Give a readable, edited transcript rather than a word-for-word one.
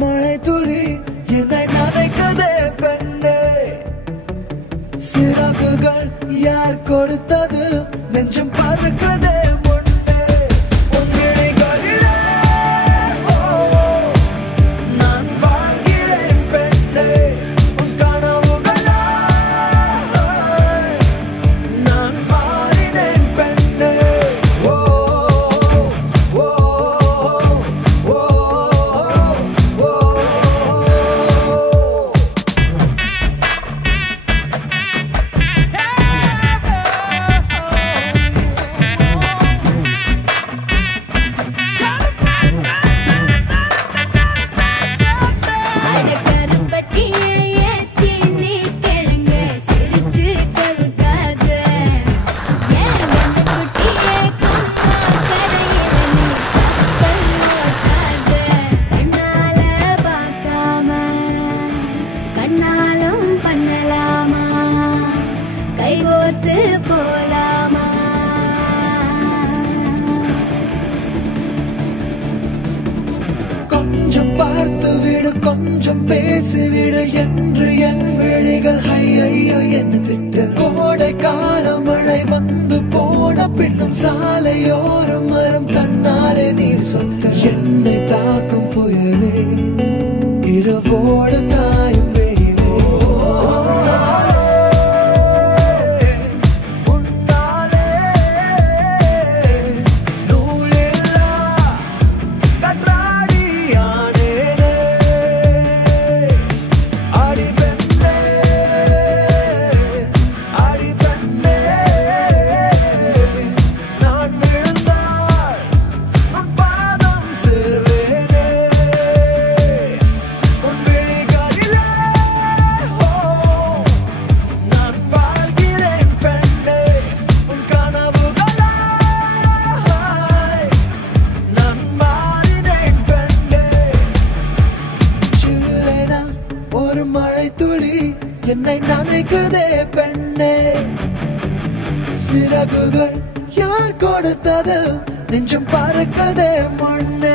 மழை துளி என்னை நனைக்கதே பெண்ணே சிறகுகள் யார் கொடுத்தது நெஞ்சம் பறக்கதே முன்னே உன் விழிகளிலே நான் வாழ்கிறேன் பெண்ணே உன் கனவுகளா நான் மாறினேன் பெண்ணே கொஞ்சம் பார்த்து விடு கொஞ்சம் பேசிவிடு என்று என் விழிகள் ஐயோ என்ன திட்டு கோடை கால மழை வந்து போன பின்னும் சாலையோரம் மரம் தன்னாலே நீர் சொட்ட என்னை தாக்கும் புயலே இரவோடு காயும் வெயிலே உன்னாலே நூலில்லா கற்றாடியானேனே அடி பெண்ணே நான் விழுந்தால் உன் பாதம் சேர்வேனே உன் விழிகளிலே நான் வாழ்கிறேன் பெண்ணே உன் கனவுகளாய் நான் மாறினேன் பெண்ணே சில்லென ஒரு மழை துளி என்னை நனைக்குதே பெண்ணே சிறகுகள் யார் கொடுத்தது நெஞ்சம் பறக்கதே முன்னே